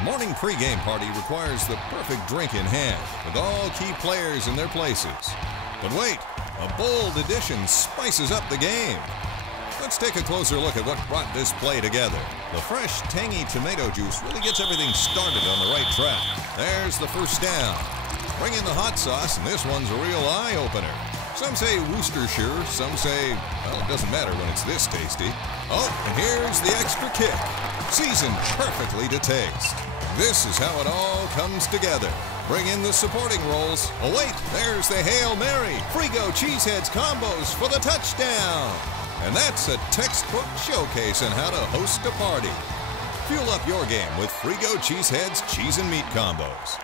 The morning pregame party requires the perfect drink in hand, with all key players in their places. But wait, a bold addition spices up the game. Let's take a closer look at what brought this play together. The fresh, tangy tomato juice really gets everything started on the right track. There's the first down. Bring in the hot sauce, and this one's a real eye-opener. Some say Worcestershire, some say, well, it doesn't matter when it's this tasty. Oh, and here's the extra kick, seasoned perfectly to taste. This is how it all comes together. Bring in the supporting rolls. Oh wait, there's the Hail Mary. Frigo Cheeseheads combos for the touchdown. And that's a textbook showcase on how to host a party. Fuel up your game with Frigo Cheeseheads Cheese and Meat combos.